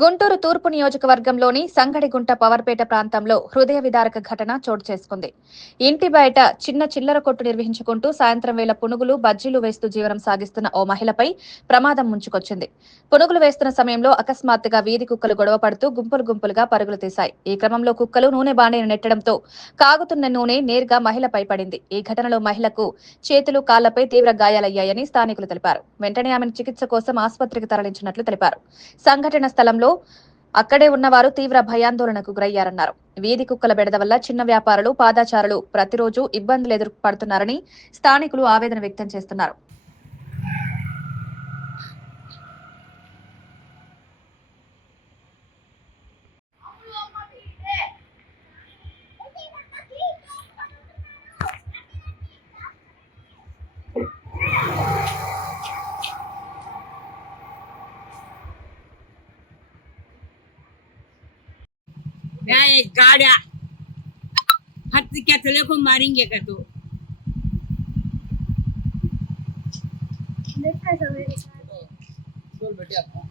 గుంటూరు తూర్పు నియోజకవర్గంలోని సంగడిగుంట పవర్పేట ప్రాంతంలో హృదయ విదారక ఘటన చోటు చేసుకుంది. ఇంటి బయట చిన్న చిల్లర కొట్టు నిర్వహించుకుంటూ సాయంత్రం వేళ పునుగులు బజ్జీలు వేస్తూ జీవనం సాగిస్తున్న ఓ మహిళపై ప్రమాదం ముంచుకొచ్చింది. పునుగులు వేస్తున్న సమయంలో అకస్మాత్తుగా వీధి కుక్కలు గొడవ పడుతూ గుంపులు గుంపులుగా పరుగులు తీశాయి. ఈ క్రమంలో కుక్కలు నూనె బాణీని నెట్టడంతో కాగుతున్న నూనె నేరుగా మహిళపై పడింది. ఈ ఘటనలో మహిళకు చేతులు కాళ్లపై తీవ్ర గాయాలయ్యాయని స్థానికులు తెలిపారు. వెంటనే ఆమెను చికిత్స కోసం ఆసుపత్రికి తరలించినట్లు తెలిపారు. సంఘటన స్థలంలో అక్కడే ఉన్నవారు తీవ్ర భయాందోళనకు గురయ్యారన్నారు. వీధి కుక్కల బెడద వల్ల చిన్న వ్యాపారులు, పాదాచారులు ప్రతిరోజు ఇబ్బందులు ఎదుర్కొంటున్నారని స్థానికులు ఆవేదన వ్యక్తం చేస్తున్నారు. एक गाड्या हाथ क्या चले को मारेंगे का तो बोल बेटे आप